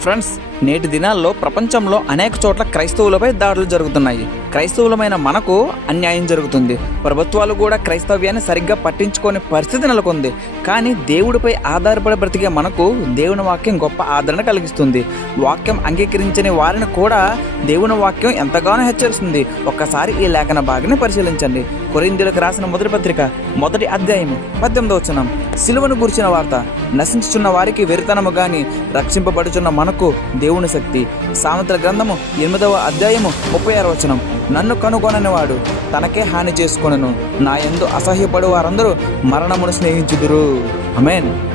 Friends నేటి దినాల్లో ప్రపంచంలో అనేక చోట్ల క్రైస్తవులపై దాడులు జరుగుతున్నాయి. క్రైస్తవులమైన మనకు అన్యాయం జరుగుతుంది. ప్రభుత్వాలు కూడా క్రైస్తవ్యాన్ని సరిగ్గా పట్టించుకోని పరిస్థితి నెలకొంది. కానీ దేవుడిపై ఆధారపడి బ్రతికే మనకు దేవుని వాక్యం గొప్ప ఆదరణ కలిగిస్తుంది. వాక్యం అంగీకరించని వారిని కూడా దేవుని వాక్యం ఎంతగానో హెచ్చరిస్తుంది. ఒక్కసారి ఈ లేఖన భాగాన్ని పరిశీలించండి. కొరిందులకు రాసిన మొదటి పత్రిక మొదటి అధ్యాయం పద్దెనిమిదో వచనం. సిలువను గురించిన వార్త. నశించుచున్న వారికి వెరితనము గాని రక్షింపబడుచున్న మనకు దేవుని శక్తి. సామెతల గ్రంథము ఎనిమిదవ అధ్యాయము ముప్పై ఆరు వచనం. నన్ను కనుగొనని వాడు తనకే హాని చేసుకొనను. నా ఎందు అసహ్యపడు వారందరూ మరణమును స్నేహించుదురు. అమేన్